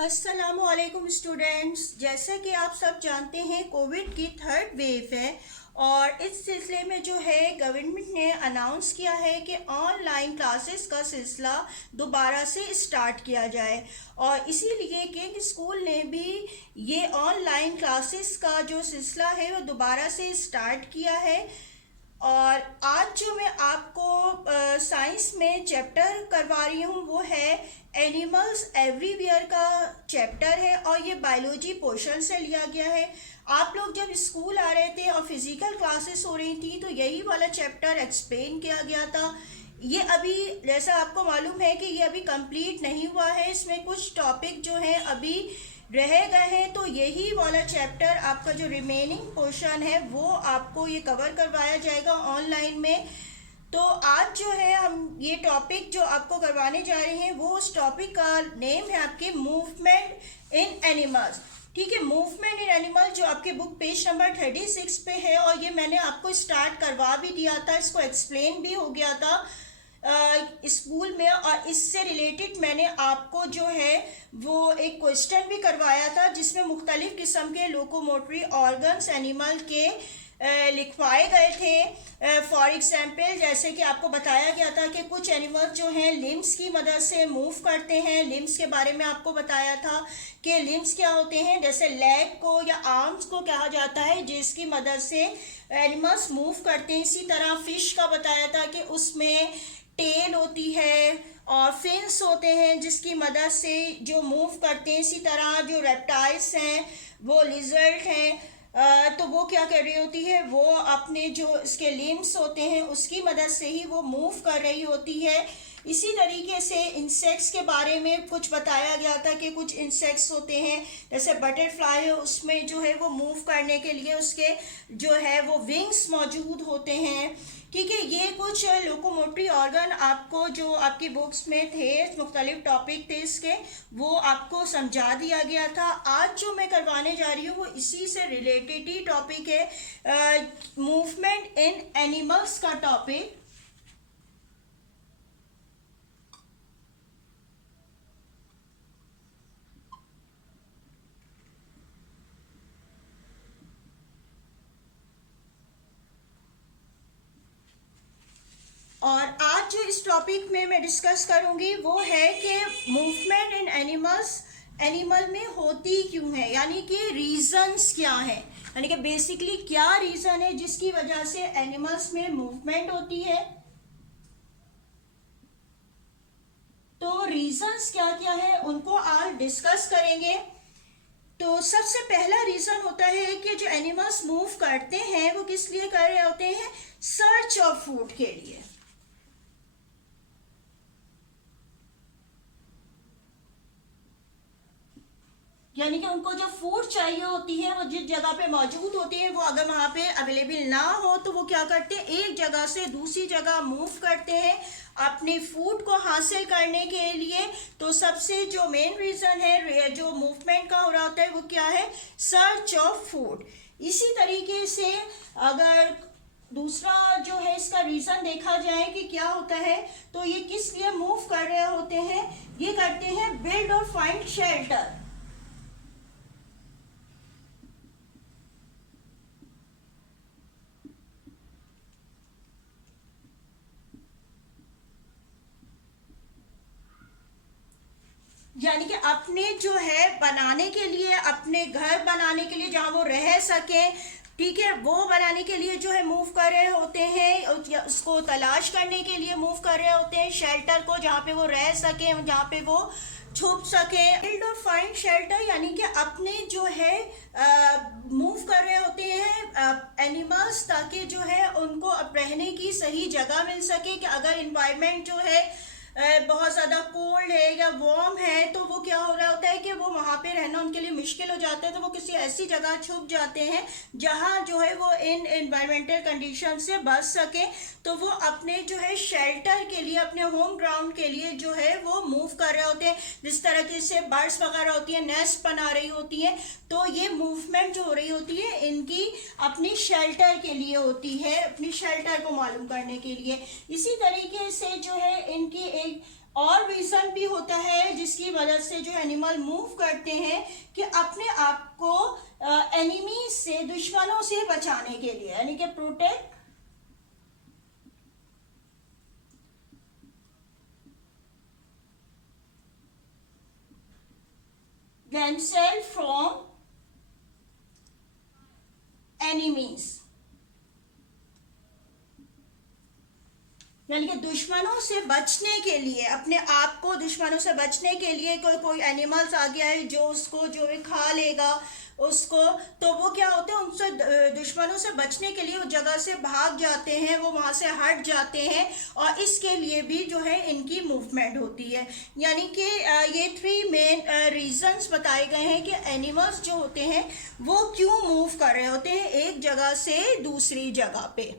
अस्सलामुअलैकुम स्टूडेंट्स। जैसे कि आप सब जानते हैं कोविड की थर्ड वेव है और इस सिलसिले में जो है गवर्नमेंट ने अनाउंस किया है कि ऑनलाइन क्लासेस का सिलसिला दोबारा से स्टार्ट किया जाए और इसीलिए किंग स्कूल ने भी ये ऑनलाइन क्लासेस का जो सिलसिला है वो दोबारा से स्टार्ट किया है। और आज जो मैं आपको साइंस में चैप्टर करवा रही हूँ वो है एनिमल्स एवरीवेयर का चैप्टर है और ये बायोलॉजी पोर्शन से लिया गया है। आप लोग जब स्कूल आ रहे थे और फिजिकल क्लासेस हो रही थी तो यही वाला चैप्टर एक्सप्लेन किया गया था। ये अभी जैसा आपको मालूम है कि ये अभी कंप्लीट नहीं हुआ है, इसमें कुछ टॉपिक जो हैं अभी रह गए हैं, तो यही वाला चैप्टर आपका जो रिमेनिंग पोर्शन है वो आपको ये कवर करवाया जाएगा ऑनलाइन में। तो आज जो है हम ये टॉपिक जो आपको करवाने जा रहे हैं वो उस टॉपिक का नेम है आपके मूवमेंट इन एनिमल्स। ठीक है, मूवमेंट इन एनिमल जो आपके बुक पेज नंबर 36 पे है और ये मैंने आपको स्टार्ट करवा भी दिया था, इसको एक्सप्लेन भी हो गया था स्कूल में। और इससे रिलेटेड मैंने आपको जो है वो एक क्वेश्चन भी करवाया था जिसमें मुख्तलिफ किस्म के लोकोमोटरी ऑर्गन्स एनिमल के लिखवाए गए थे। फॉर एग्जाम्पल जैसे कि आपको बताया गया था कि कुछ एनिमल्स जो हैं लिम्स की मदद से मूव करते हैं। लिम्स के बारे में आपको बताया था कि लिम्स क्या होते हैं, जैसे लेग को या आर्म्स को कहा जाता है जिसकी मदद से एनिमल्स मूव करते हैं। इसी तरह फिश का बताया था कि उसमें टेल होती है और फिन्स होते हैं जिसकी मदद से जो मूव करते हैं। इसी तरह जो रेप्टाइल्स हैं वो लिजर्ड हैं, तो वो क्या कर रही होती है, वो अपने जो इसके लिम्स होते हैं उसकी मदद से ही वो मूव कर रही होती है। इसी तरीके से इंसेक्ट्स के बारे में कुछ बताया गया था कि कुछ इंसेक्ट्स होते हैं जैसे बटरफ्लाई है, उसमें जो है वो मूव करने के लिए उसके जो है वो विंग्स मौजूद होते हैं। ठीक है, ये कुछ लोकोमोटरी ऑर्गन आपको जो आपकी बुक्स में थे, मुख्तलिफ टॉपिक थे इसके, वो आपको समझा दिया गया था। आज जो मैं करवाने जा रही हूँ वो इसी से रिलेटेड ही टॉपिक है, मूवमेंट इन एनिमल्स का टॉपिक। और आज जो इस टॉपिक में मैं डिस्कस करूंगी वो है कि मूवमेंट इन एनिमल्स एनिमल में होती क्यों है, यानी कि रीजंस क्या हैं, यानी कि बेसिकली क्या रीजन है जिसकी वजह से एनिमल्स में मूवमेंट होती है। तो रीजंस क्या क्या है उनको आज डिस्कस करेंगे। तो सबसे पहला रीजन होता है कि जो एनिमल्स मूव करते हैं वो किस लिए कर रहे होते हैं, सर्च ऑफ फूड के लिए। यानी कि उनको जो फूड चाहिए होती है वो जिस जगह पे मौजूद होती है वो अगर वहां पे अवेलेबल ना हो तो वो क्या करते हैं, एक जगह से दूसरी जगह मूव करते हैं अपने फूड को हासिल करने के लिए। तो सबसे जो मेन रीजन है जो मूवमेंट का हो रहा होता है वो क्या है, सर्च ऑफ फूड। इसी तरीके से अगर दूसरा जो है इसका रीजन देखा जाए कि क्या होता है, तो ये किस लिए मूव कर रहे होते हैं, ये करते हैं बिल्ड और फाइंड शेल्टर। यानी कि अपने जो है बनाने के लिए, अपने घर बनाने के लिए जहाँ वो रह सके, ठीक है, वो बनाने के लिए जो है मूव कर रहे होते हैं, उसको तलाश करने के लिए मूव कर रहे होते हैं शेल्टर को, जहाँ पे वो रह सके, जहाँ पे वो छुप सके। बिल्ड और फाइंड शेल्टर यानी कि अपने जो है मूव कर रहे होते हैं एनिमल्स ताकि जो है उनको अब रहने की सही जगह मिल सके। कि अगर इन्वायरमेंट जो है बहुत ज़्यादा कोल्ड है या वार्म है तो वो क्या हो रहा होता है कि वो वहाँ पे रहना उनके लिए मुश्किल हो जाता है, तो वो किसी ऐसी जगह छुप जाते हैं जहाँ जो है वो इन एनवायरमेंटल कंडीशन से बच सके। तो वो अपने जो है शेल्टर के लिए, अपने होम ग्राउंड के लिए जो है वो मूव कर रहे होते हैं। जिस तरह से बर्ड्स वगैरह होती है नेस्ट बना रही होती है, तो ये मूवमेंट जो हो रही होती है इनकी अपनी शेल्टर के लिए होती है, अपनी शेल्टर को मालूम करने के लिए। इसी तरीके से जो है इनकी एक और रीजन भी होता है जिसकी वजह से जो एनिमल मूव करते हैं कि अपने आप को एनिमी से, दुश्मनों से बचाने के लिए, यानी कि प्रोटेक्ट themselves from enemies, यानी कि दुश्मनों से बचने के लिए, अपने आप को दुश्मनों से बचने के लिए कोई एनिमल्स आ गया है जो उसको जो भी खा लेगा उसको, तो वो क्या होते हैं, उनसे दुश्मनों से बचने के लिए उस जगह से भाग जाते हैं, वो वहाँ से हट जाते हैं, और इसके लिए भी जो है इनकी मूवमेंट होती है। यानी कि ये 3 मेन रीजंस बताए गए हैं कि एनिमल्स जो होते हैं वो क्यों मूव कर रहे होते हैं एक जगह से दूसरी जगह पे।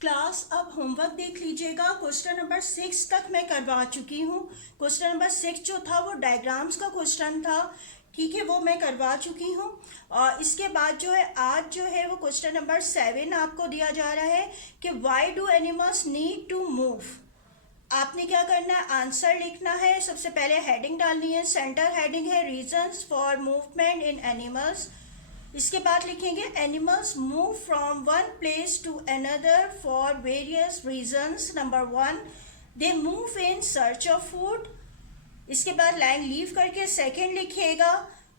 क्लास अब होमवर्क देख लीजिएगा। क्वेश्चन नंबर 6 तक मैं करवा चुकी हूँ। क्वेश्चन नंबर 6 जो था वो डायग्राम्स का क्वेश्चन था, ठीक है, वो मैं करवा चुकी हूँ। और इसके बाद जो है आज जो है वो क्वेश्चन नंबर 7 आपको दिया जा रहा है कि why do animals need to move. आपने क्या करना है, आंसर लिखना है। सबसे पहले हेडिंग डालनी है, सेंटर हेडिंग है reasons for movement in animals. इसके बाद लिखेंगे animals move from one place to another for various reasons. Number 1, they move in search of food. इसके बाद लाइन लीव करके सेकंड लिखिएगा,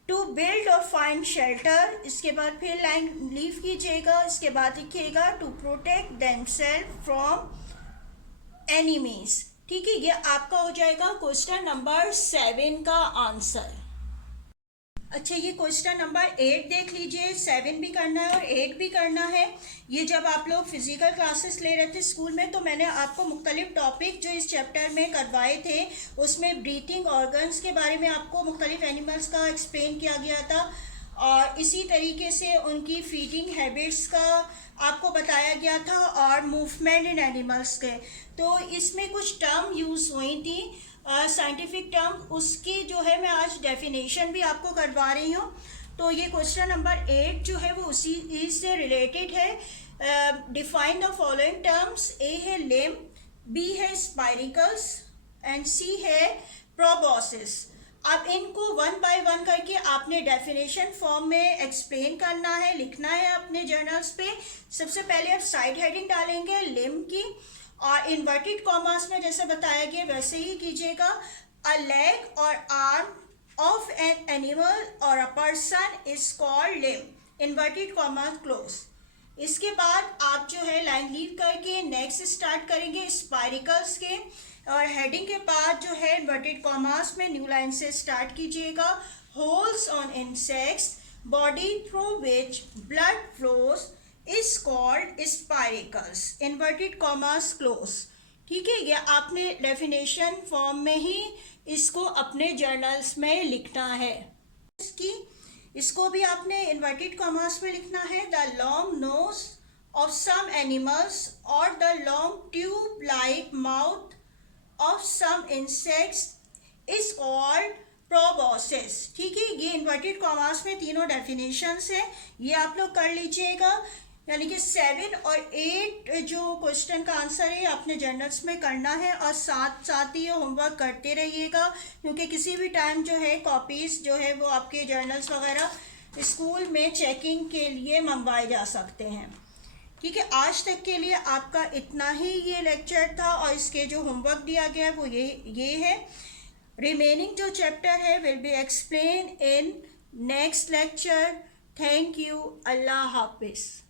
टू बिल्ड और फाइंड शेल्टर। इसके बाद फिर लाइन लीव कीजिएगा, इसके बाद लिखिएगा to protect themselves from enemies. ठीक है, ये आपका हो जाएगा क्वेश्चन नंबर 7 का आंसर। अच्छा, ये क्वेश्चन नंबर 8 देख लीजिए। 7 भी करना है और 8 भी करना है। ये जब आप लोग फिजिकल क्लासेस ले रहे थे स्कूल में तो मैंने आपको मुख्तलिफ टॉपिक जो इस चैप्टर में करवाए थे उसमें ब्रीथिंग ऑर्गन्स के बारे में आपको मुख्तलिफ एनिमल्स का एक्सप्लेन किया गया था, और इसी तरीके से उनकी फीडिंग हैबिट्स का आपको बताया गया था, और मूवमेंट इन एनिमल्स के। तो इसमें कुछ टर्म यूज़ हुई थी साइंटिफिक टर्म, उसकी जो है मैं आज डेफिनेशन भी आपको करवा रही हूँ। तो ये क्वेश्चन नंबर 8 जो है वो उसी इससे रिलेटेड है। Define the following terms. A है लिम्ब, बी है स्पाइरिकल्स एंड सी है प्रोबॉसिस। अब इनको 1 बाय 1 करके आपने डेफिनेशन फॉर्म में एक्सप्लेन करना है, लिखना है अपने जर्नल्स पे। सबसे पहले आप साइड हेडिंग डालेंगे लिम्ब की, और इन्वर्टेड कॉमर्स में जैसे बताया गया वैसे ही कीजिएगा। अ लेग और आर्म ऑफ एन एनिमल और a person is called limb, inverted commas close. इसके बाद आप जो है लाइन लीव करके नेक्स्ट स्टार्ट करेंगे स्पाइरिकल्स के, और हेडिंग के बाद जो है इन्वर्टेड कॉमर्स में न्यू लाइन से स्टार्ट कीजिएगा। Holes on insects, body through which blood flows is called spiracles, inverted commas close. ठीक है, ये आपने डेफिनेशन फॉर्म में ही इसको अपने जर्नल्स में लिखना है। इसको भी आपने इन्वर्टेड कॉमर्स में लिखना है। The long nose of some animals और the long tube like mouth of some insects is called proboscis. ठीक है, ये इन्वर्टेड कॉमर्स में तीनों डेफिनेशंस हैं, ये आप लोग कर लीजिएगा। यानी कि 7 और 8 जो क्वेश्चन का आंसर है अपने जर्नल्स में करना है, और साथ साथ ही होमवर्क करते रहिएगा, क्योंकि किसी भी टाइम जो है कॉपीज़ जो है वो आपके जर्नल्स वगैरह स्कूल में चेकिंग के लिए मंगवाए जा सकते हैं। ठीक है, आज तक के लिए आपका इतना ही ये लेक्चर था, और इसके जो होमवर्क दिया गया है वो ये है। रिमेनिंग जो चैप्टर है will be explain in next lecture. Thank you, अल्लाह हाफिज़।